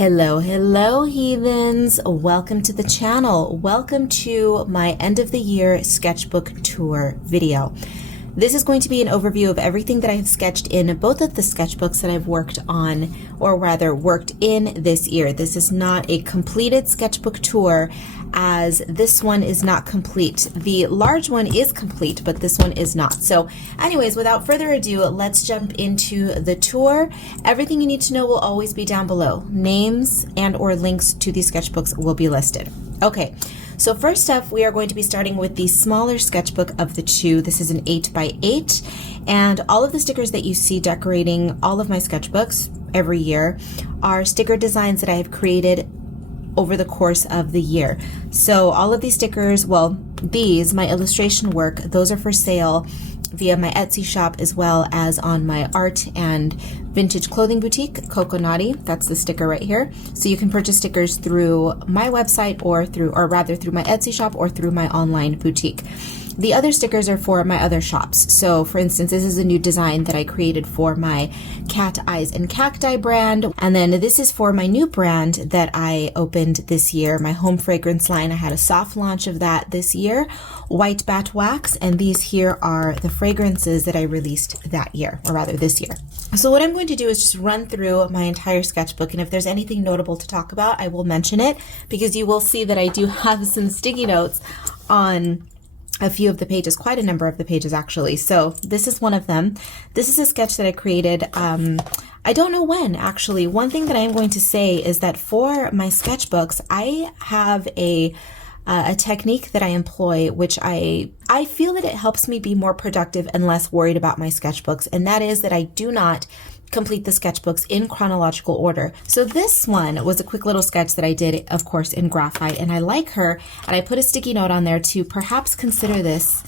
Hello heathens, welcome to the channel. Welcome to my end of the year sketchbook tour video. This is going to be an overview of everything that I have sketched in both of the sketchbooks that I've worked on, or rather worked in this year. This is not a completed sketchbook tour, as this one is not complete. The large one is complete, but this one is not. So anyways, without further ado, let's jump into the tour. Everything you need to know will always be down below. Names and or links to these sketchbooks will be listed. Okay. So first up, we are going to be starting with the smaller sketchbook of the two. This is an 8x8, and all of the stickers that you see decorating all of my sketchbooks every year are sticker designs that I have created over the course of the year. So all of these stickers, well, these, my illustration work, those are for sale via my Etsy shop as well as on my art and vintage clothing boutique, Coconati. That's the sticker right here. So you can purchase stickers through my website or through my Etsy shop or through my online boutique. The other stickers are for my other shops. So for instance, this is a new design that I created for my Cat Eyes and Cacti brand. And then this is for my new brand that I opened this year, my home fragrance line. I had a soft launch of that this year, White Bat Wax. And these here are the fragrances that I released that year, or rather this year. So what I'm going to do is just run through my entire sketchbook, and if there's anything notable to talk about, I will mention it, because you will see that I do have some sticky notes on a few of the pages, quite a number of the pages actually. So this is one of them. This is a sketch that I created, I don't know when actually. One thing that I am going to say is that for my sketchbooks, I have a technique that I employ, which I feel that it helps me be more productive and less worried about my sketchbooks, and that is that I do not complete the sketchbooks in chronological order. So this one was a quick little sketch that I did, of course, in graphite, and I like her, and I put a sticky note on there to perhaps consider this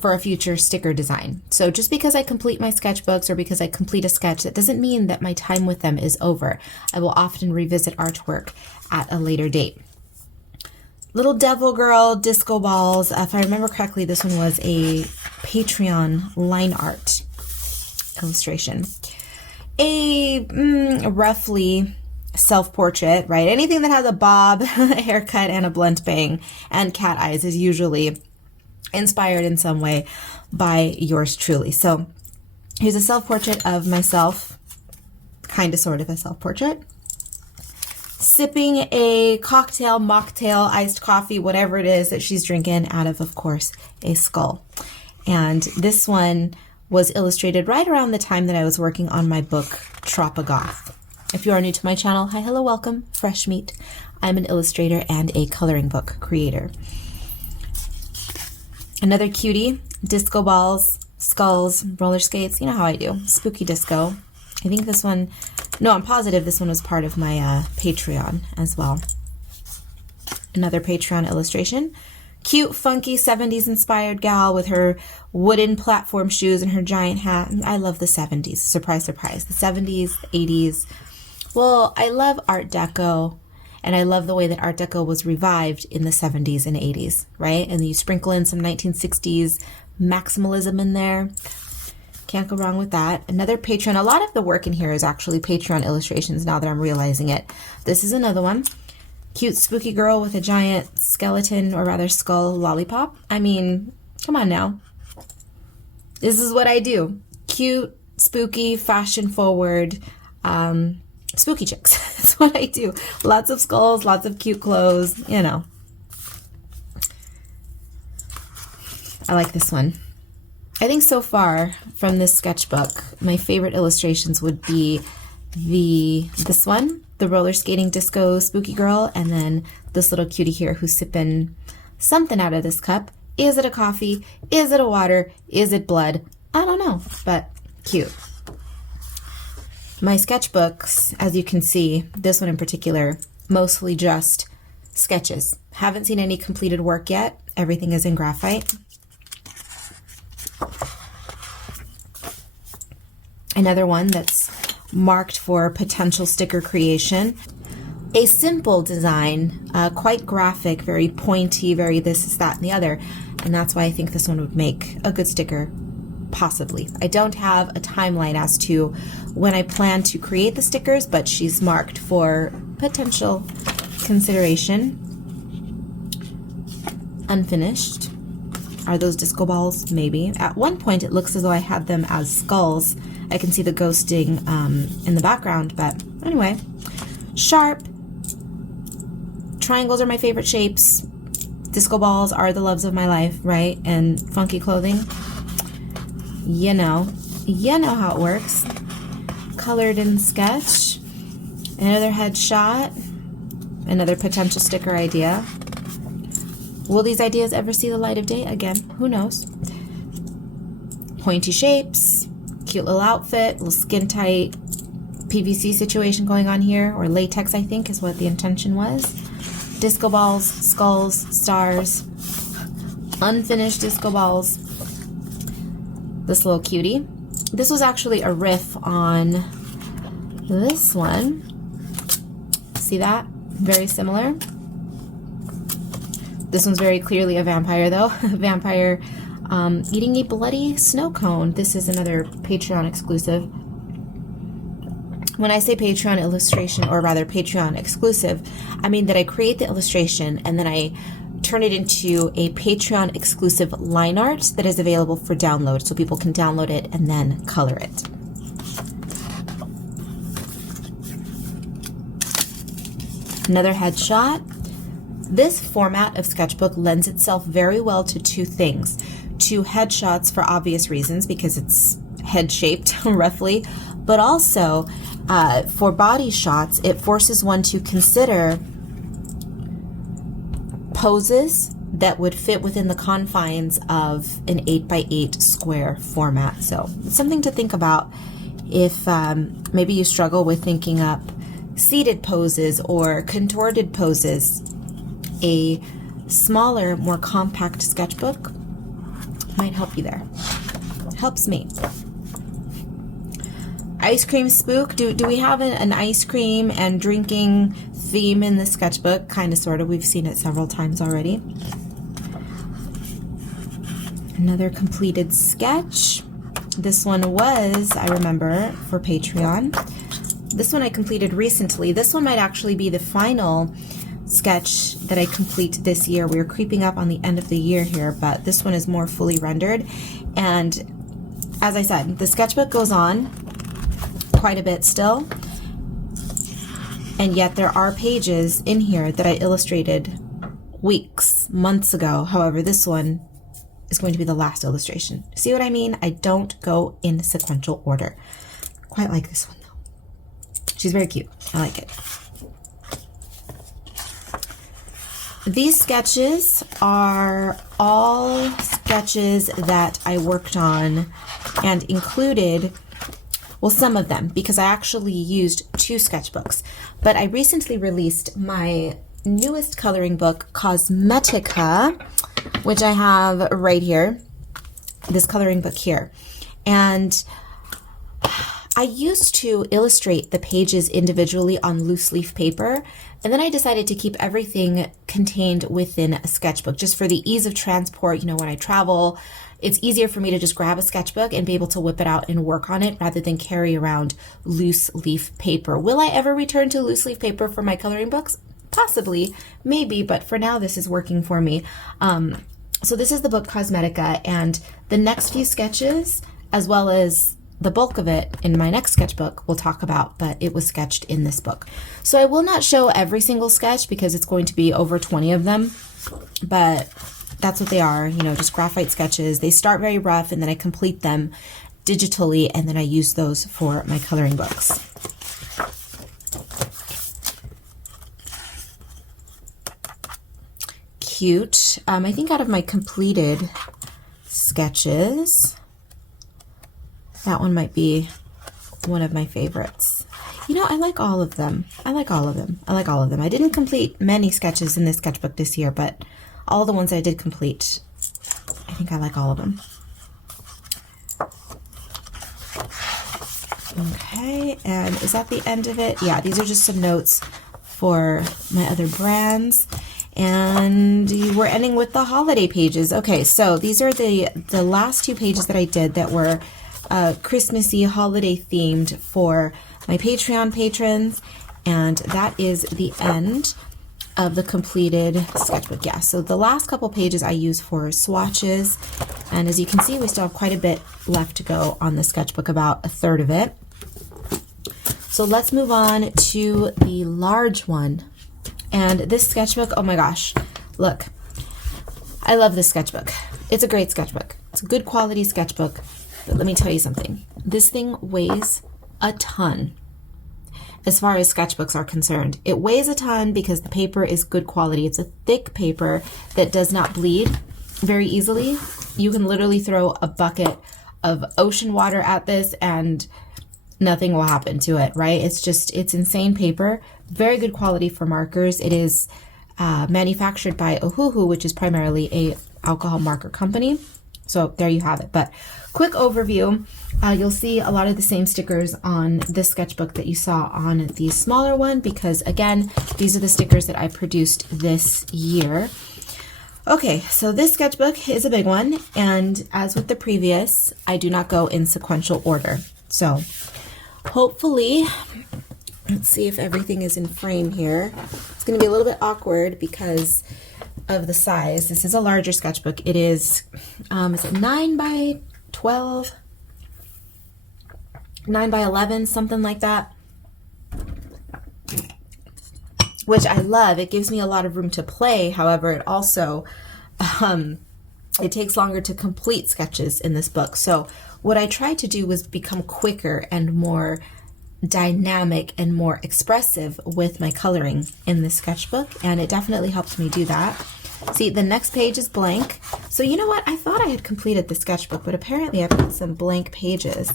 for a future sticker design. So just because I complete my sketchbooks or because I complete a sketch, that doesn't mean that my time with them is over. I will often revisit artwork at a later date. Little Devil Girl, Disco Balls. If I remember correctly, this one was a Patreon line art illustration. A roughly self-portrait, right? Anything that has a bob, a haircut, and a blunt bang, and cat eyes is usually inspired in some way by yours truly. So here's a self-portrait of myself, kind of sort of a self-portrait, sipping a cocktail, mocktail, iced coffee, whatever it is that she's drinking out of course, a skull. And this one was illustrated right around the time that I was working on my book, Tropagoth. If you are new to my channel, hi, hello, welcome, fresh meat. I'm an illustrator and a coloring book creator. Another cutie, disco balls, skulls, roller skates, you know how I do, spooky disco. I think this one, no, I'm positive this one was part of my Patreon as well. Another Patreon illustration. Cute, funky, 70s inspired gal with her wooden platform shoes and her giant hat. I love the 70s. Surprise, surprise. The 70s, 80s. Well, I love Art Deco, and I love the way that Art Deco was revived in the 70s and 80s, right? And you sprinkle in some 1960s maximalism in there. Can't go wrong with that. Another Patreon. A lot of the work in here is actually Patreon illustrations now that I'm realizing it. This is another one. Cute spooky girl with a giant skeleton, or rather skull lollipop. I mean, come on now. This is what I do. Cute, spooky, fashion forward, spooky chicks. That's what I do. Lots of skulls, lots of cute clothes, you know. I like this one. I think so far from this sketchbook, my favorite illustrations would be this one, the roller skating disco spooky girl, and then this little cutie here who's sipping something out of this cup. Is it a coffee? Is it a water? Is it blood? I don't know, but cute. My sketchbooks, as you can see, this one in particular, mostly just sketches. Haven't seen any completed work yet. Everything is in graphite. Another one that's marked for potential sticker creation. A simple design, quite graphic, very pointy, very this, that, and the other. And that's why I think this one would make a good sticker possibly. I don't have a timeline as to when I plan to create the stickers, but she's marked for potential consideration. Unfinished. Are those disco balls? Maybe. At one point it looks as though I had them as skulls. I can see the ghosting in the background, but anyway. Sharp. Triangles are my favorite shapes. Disco balls are the loves of my life, right? And funky clothing. You know how it works. Colored in sketch. Another headshot. Another potential sticker idea. Will these ideas ever see the light of day? Again, who knows? Pointy shapes. Cute little outfit. Little skin tight PVC situation going on here. Or latex, I think, is what the intention was. Disco balls, skulls, stars. Unfinished disco balls. This little cutie. This was actually a riff on this one. See that? Very similar. This one's very clearly a vampire though. Vampire eating a bloody snow cone. This is another Patreon exclusive. When I say Patreon illustration, or rather Patreon exclusive, I mean that I create the illustration and then I turn it into a Patreon exclusive line art that is available for download, so people can download it and then color it. Another headshot. This format of sketchbook lends itself very well to two things. To headshots for obvious reasons, because it's head-shaped roughly, but also for body shots, it forces one to consider poses that would fit within the confines of an 8x8 square format. So it's something to think about if maybe you struggle with thinking up seated poses or contorted poses. A smaller, more compact sketchbook might help you there. Helps me. Ice cream spook. Do we have an ice cream and drinking theme in the sketchbook? Kind of, sort of. We've seen it several times already. Another completed sketch. This one was, I remember, for Patreon. This one I completed recently. This one might actually be the final sketch that I complete this year. We're creeping up on the end of the year here, but this one is more fully rendered. And as I said, the sketchbook goes on quite a bit still, and yet there are pages in here that I illustrated weeks, months ago. However, this one is going to be the last illustration. See what I mean? I don't go in sequential order. Quite like this one though. She's very cute. I like it. These sketches are all sketches that I worked on and included, well, some of them, because I actually used 2 sketchbooks. But I recently released my newest coloring book, Cosmetica, which I have right here, this coloring book here. And I used to illustrate the pages individually on loose leaf paper, and then I decided to keep everything contained within a sketchbook just for the ease of transport. You know, when I travel, it's easier for me to just grab a sketchbook and be able to whip it out and work on it rather than carry around loose leaf paper. Will I ever return to loose leaf paper for my coloring books? Possibly, maybe, but for now this is working for me. So this is the book Cosmetica, and the next few sketches, as well as the bulk of it in my next sketchbook, we'll talk about, but it was sketched in this book. So I will not show every single sketch because it's going to be over 20 of them, but that's what they are, you know, just graphite sketches. They start very rough and then I complete them digitally, and then I use those for my coloring books. Cute. I think out of my completed sketches, that one might be one of my favorites. You know, I like all of them. I like all of them. I like all of them. I didn't complete many sketches in this sketchbook this year, but all the ones I did complete, I think I like all of them. Okay, and is that the end of it? Yeah, these are just some notes for my other brands. And we're ending with the holiday pages. Okay, so these are the last two pages that I did that were Christmassy, holiday themed for my Patreon patrons. And that is the end of the completed sketchbook. Yeah, so the last couple pages I use for swatches. And as you can see, we still have quite a bit left to go on the sketchbook, about a third of it. So let's move on to the large one. And this sketchbook, oh my gosh, look, I love this sketchbook. It's a great sketchbook. It's a good quality sketchbook. But let me tell you something. This thing weighs a ton. As far as sketchbooks are concerned, it weighs a ton because the paper is good quality. It's a thick paper that does not bleed very easily. You can literally throw a bucket of ocean water at this and nothing will happen to it, right? It's insane paper. Very good quality for markers. It is manufactured by Ohuhu, which is primarily a alcohol marker company. So there you have it. But quick overview, you'll see a lot of the same stickers on this sketchbook that you saw on the smaller one, because again, these are the stickers that I produced this year. Okay, so this sketchbook is a big one, and as with the previous, I do not go in sequential order. So hopefully, let's see if everything is in frame here. It's going to be a little bit awkward because of the size. This is a larger sketchbook. It is it 9 by 12? 9 by 11, something like that. Which I love. It gives me a lot of room to play. However, it also, it takes longer to complete sketches in this book. So what I tried to do was become quicker and more dynamic and more expressive with my coloring in this sketchbook, and it definitely helped me do that. See, the next page is blank. So you know what? I thought I had completed the sketchbook, but apparently I've got some blank pages.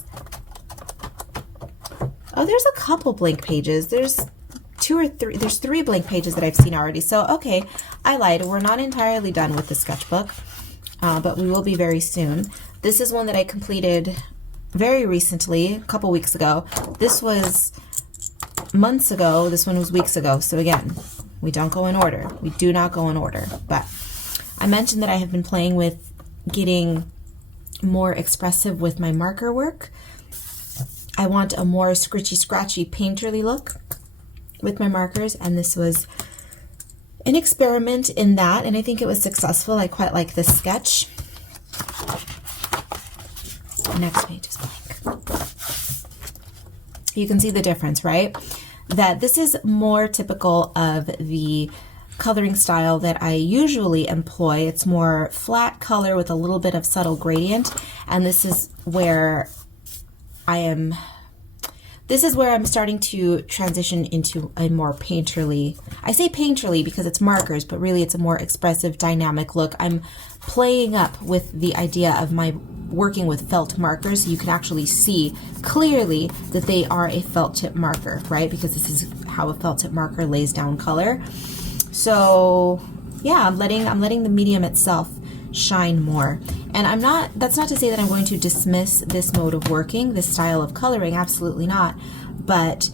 Oh, there's a couple blank pages. There's 2 or 3. There's 3 blank pages that I've seen already. So, okay, I lied. We're not entirely done with the sketchbook, but we will be very soon. This is one that I completed very recently, a couple weeks ago. This was months ago. This one was weeks ago. So again, we don't go in order. We do not go in order. But I mentioned that I have been playing with getting more expressive with my marker work. I want a more scritchy, scratchy, painterly look with my markers, and this was an experiment in that, and I think it was successful. I quite like this sketch. Next page is blank. You can see the difference, right? That this is more typical of the coloring style that I usually employ. It's more flat color with a little bit of subtle gradient, and this is where I'm starting to transition into a more painterly, I say painterly because it's markers, but really it's a more expressive, dynamic look. I'm playing up with the idea of my working with felt markers. You can actually see clearly that they are a felt tip marker, right? Because this is how a felt tip marker lays down color. So yeah, I'm letting the medium itself shine more. And that's not to say that I'm going to dismiss this mode of working, this style of coloring, absolutely not. But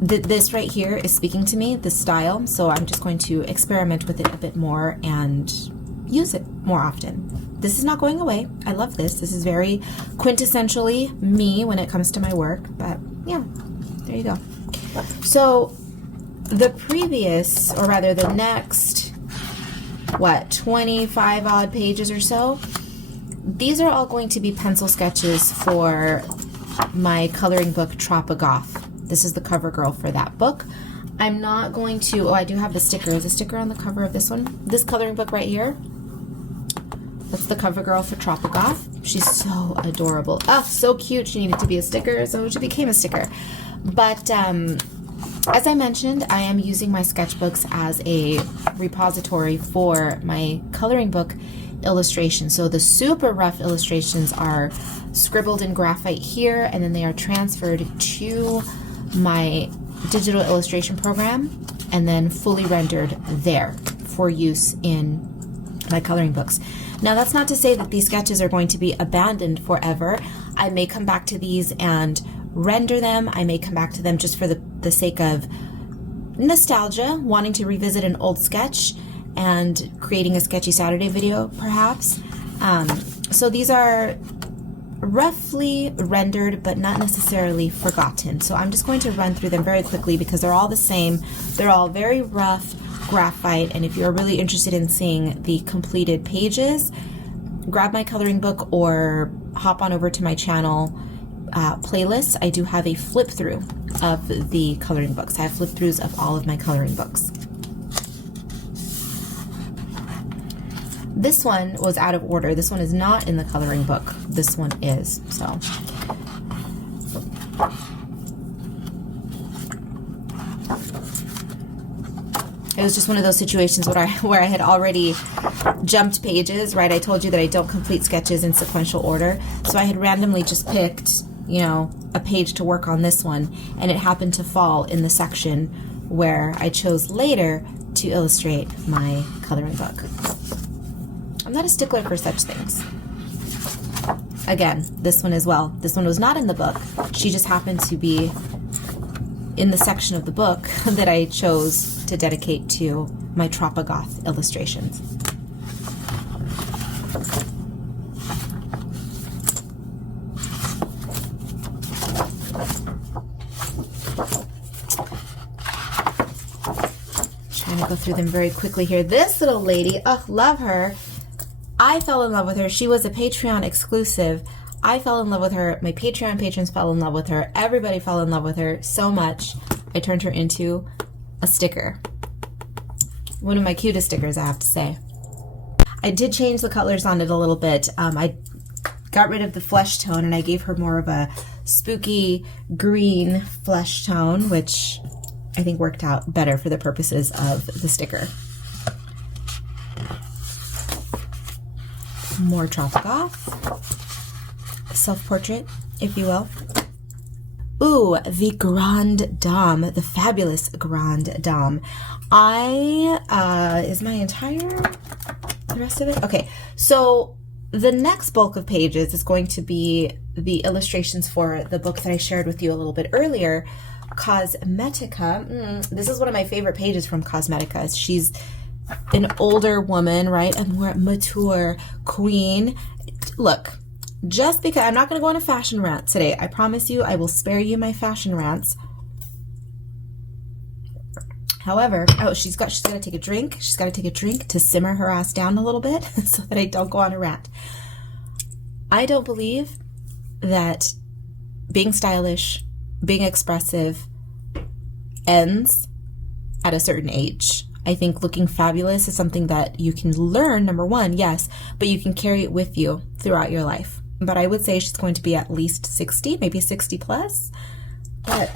this right here is speaking to me, this style, so I'm just going to experiment with it a bit more and use it more often. This is not going away. I love this. This is very quintessentially me when it comes to my work, but yeah, there you go. So the previous, or rather the next, 25 odd pages or so, these are all going to be pencil sketches for my coloring book Tropigoth. This is the cover girl for that book. I'm not going to, I do have the sticker. Is a sticker on the cover of this one? This coloring book right here. That's the cover girl for Tropigoth. She's so adorable. Oh, so cute. She needed to be a sticker, so she became a sticker. But as I mentioned, I am using my sketchbooks as a repository for my coloring book illustrations. So the super rough illustrations are scribbled in graphite here, and then they are transferred to my digital illustration program and then fully rendered there for use in my coloring books. Now, that's not to say that these sketches are going to be abandoned forever. I may come back to these and render them. I may come back to them just for the sake of nostalgia, wanting to revisit an old sketch and creating a Sketchy Saturday video, perhaps. So these are roughly rendered, but not necessarily forgotten. So I'm just going to run through them very quickly because they're all the same. They're all very rough graphite, and if you're really interested in seeing the completed pages, grab my coloring book or hop on over to my channel playlist. I do have a flip through of the coloring books. I have flip throughs of all of my coloring books. This one was out of order. This one is not in the coloring book. This one is. So it was just one of those situations where I had already jumped pages, right? I told you that I don't complete sketches in sequential order. So I had randomly just picked, you know, a page to work on this one, and it happened to fall in the section where I chose later to illustrate my coloring book. I'm not a stickler for such things. Again, this one as well. This one was not in the book. She just happened to be in the section of the book that I chose to dedicate to my Tropagoth illustrations. Trying to go through them very quickly here. This little lady, oh, love her. I fell in love with her. She was a Patreon exclusive. I fell in love with her. My Patreon patrons fell in love with her. Everybody fell in love with her so much, I turned her into a sticker. One of my cutest stickers, I have to say. I did change the colors on it a little bit. I got rid of the flesh tone and I gave her more of a spooky green flesh tone, which I think worked out better for the purposes of the sticker. More Tropagoth. Self-portrait, if you will. Ooh, the Grande Dame, the fabulous Grande Dame. Is my the rest of it? Okay, so the next bulk of pages is going to be the illustrations for the book that I shared with you a little bit earlier, Cosmetica. This is one of my favorite pages from Cosmetica. She's an older woman, right? A more mature queen. Look, just because I'm not going to go on a fashion rant today, I promise you I will spare you my fashion rants. However, oh, she's got to take a drink. She's got to take a drink to simmer her ass down a little bit so that I don't go on a rant. I don't believe that being stylish, being expressive ends at a certain age. I think looking fabulous is something that you can learn, number one, yes, but you can carry it with you throughout your life. But I would say she's going to be at least 60, maybe 60 plus, but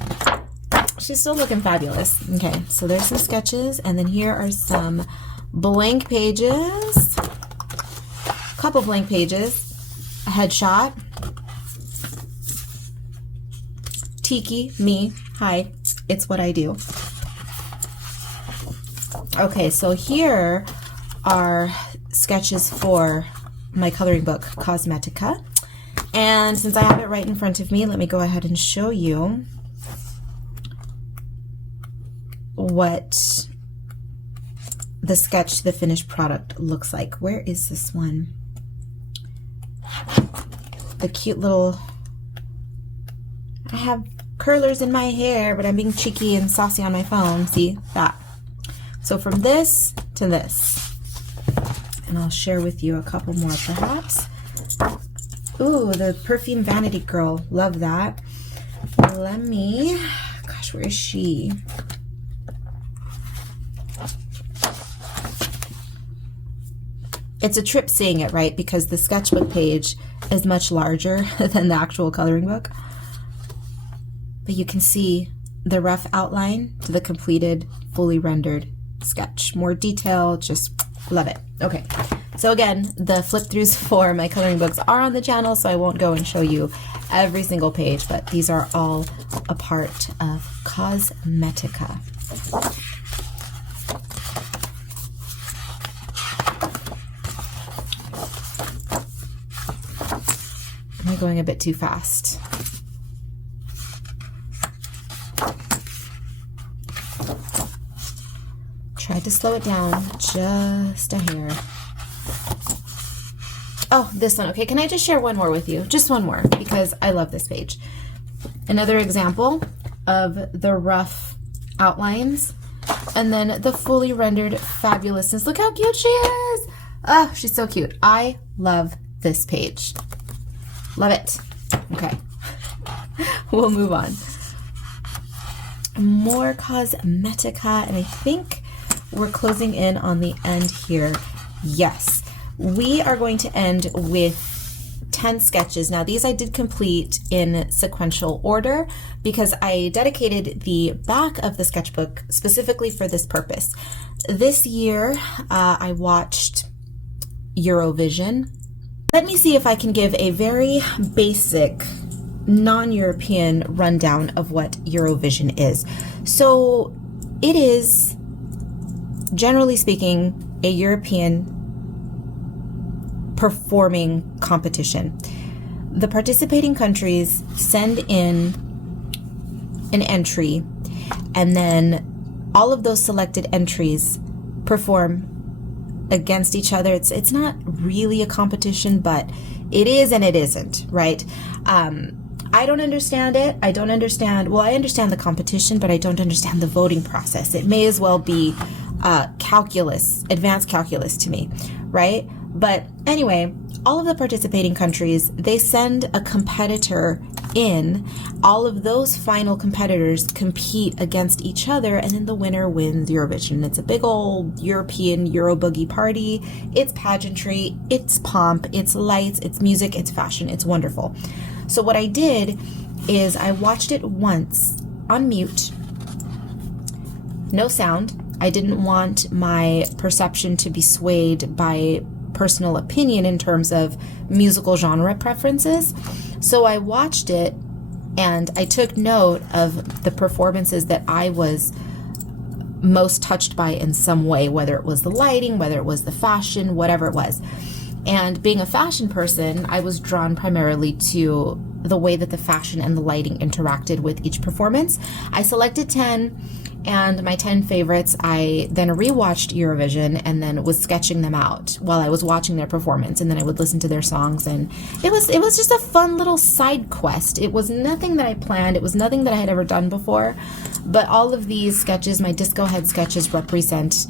she's still looking fabulous. Okay, so there's some sketches, and then here are some blank pages, a couple blank pages, a headshot, Tiki, me, hi, it's what I do. Okay, so here are sketches for my coloring book, Cosmetica. And since I have it right in front of me, let me go ahead and show you what the sketch to the finished product looks like. Where is this one? The cute little, I have curlers in my hair, but I'm being cheeky and saucy on my phone. See that? So from this to this, and I'll share with you a couple more perhaps. Ooh, the Perfume Vanity Girl, love that. Let me, gosh, where is she? It's a trip seeing it, right? Because the sketchbook page is much larger than the actual coloring book. But you can see the rough outline to the completed, fully rendered sketch. More detail, just love it. Okay, so again, the flip throughs for my coloring books are on the channel, so I won't go and show you every single page, but these are all a part of Cosmetica. Am I going a bit too fast? Tried to slow it down just a hair. Oh, this one. Okay, can I just share one more with you? Just one more, because I love this page. Another example of the rough outlines, and then the fully rendered fabulousness. Look how cute she is. Oh, she's so cute. I love this page. Love it. Okay. We'll move on. More cosmetica, and I think we're closing in on the end here. Yes, we are going to end with 10 sketches. Now these I did complete in sequential order because I dedicated the back of the sketchbook specifically for this purpose. This year I watched Eurovision. Let me see if I can give a very basic non-European rundown of what Eurovision is. So it is, generally speaking, a European performing competition. The participating countries send in an entry, and then all of those selected entries perform against each other. It's not really a competition, but it is and it isn't, right? I don't understand it. I understand the competition, but I don't understand the voting process. It may as well be calculus, advanced calculus to me, right? But anyway, all of the participating countries, they send a competitor in. All of those final competitors compete against each other, and then the winner wins Eurovision. It's a big old European Euro boogie party. It's pageantry, it's pomp, it's lights, it's music, it's fashion. It's wonderful. So what I did is I watched it once on mute, no sound. I didn't want my perception to be swayed by personal opinion in terms of musical genre preferences. So I watched it and I took note of the performances that I was most touched by in some way, whether it was the lighting, whether it was the fashion, whatever it was. And being a fashion person, I was drawn primarily to the way that the fashion and the lighting interacted with each performance. I selected 10, and my 10 favorites, I then rewatched Eurovision and then was sketching them out while I was watching their performance, and then I would listen to their songs, and it was just a fun little side quest. It was nothing that I planned. It was nothing that I had ever done before, but all of these sketches, my disco head sketches, represent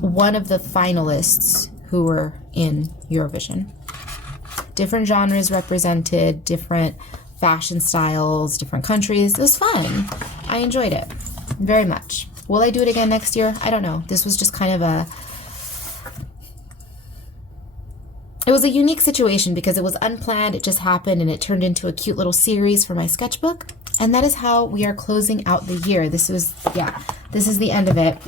one of the finalists who were in Eurovision. Different genres represented, different fashion styles, different countries. It was fun. I enjoyed it very much. Will I do it again next year? I don't know. This was just kind of it was a unique situation because it was unplanned. It just happened and it turned into a cute little series for my sketchbook. And that is how we are closing out the year. This is the end of it.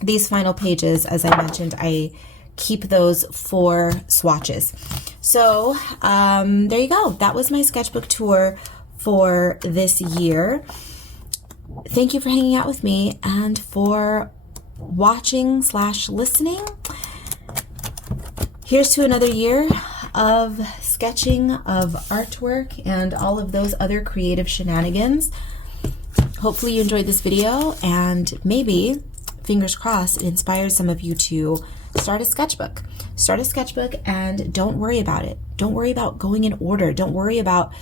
These final pages, as I mentioned, I keep those for swatches. So there you go. That was my sketchbook tour for this year. Thank you for hanging out with me and for watching/listening. Here's to another year of sketching, of artwork, and all of those other creative shenanigans. Hopefully you enjoyed this video, and maybe, fingers crossed, it inspires some of you to start a sketchbook. Start a sketchbook and don't worry about it. Don't worry about going in order. Don't worry about,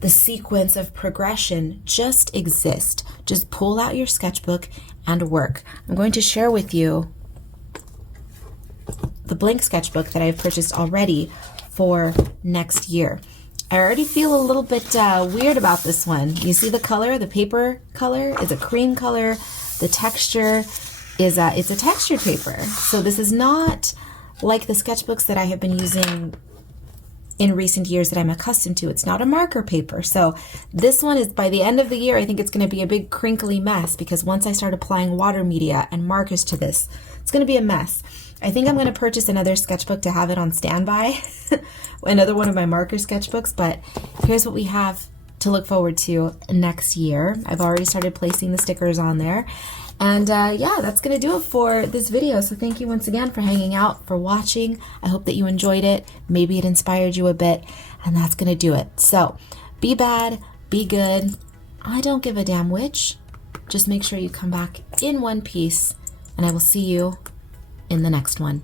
the sequence of progression. Just exist. Just pull out your sketchbook and work. I'm going to share with you the blank sketchbook that I've purchased already for next year. I already feel a little bit weird about this one. You see the color? The paper color is a cream color. The texture is it's a textured paper. So this is not like the sketchbooks that I have been using in recent years that I'm accustomed to. It's not a marker paper. So this one is, by the end of the year, I think it's going to be a big crinkly mess, because once I start applying water media and markers to this, it's going to be a mess. I think I'm going to purchase another sketchbook to have it on standby, another one of my marker sketchbooks, but here's what we have to look forward to next year. I've already started placing the stickers on there. And yeah, that's going to do it for this video. So thank you once again for hanging out, for watching. I hope that you enjoyed it. Maybe it inspired you a bit, and that's going to do it. So be bad, be good. I don't give a damn which. Just make sure you come back in one piece, and I will see you in the next one.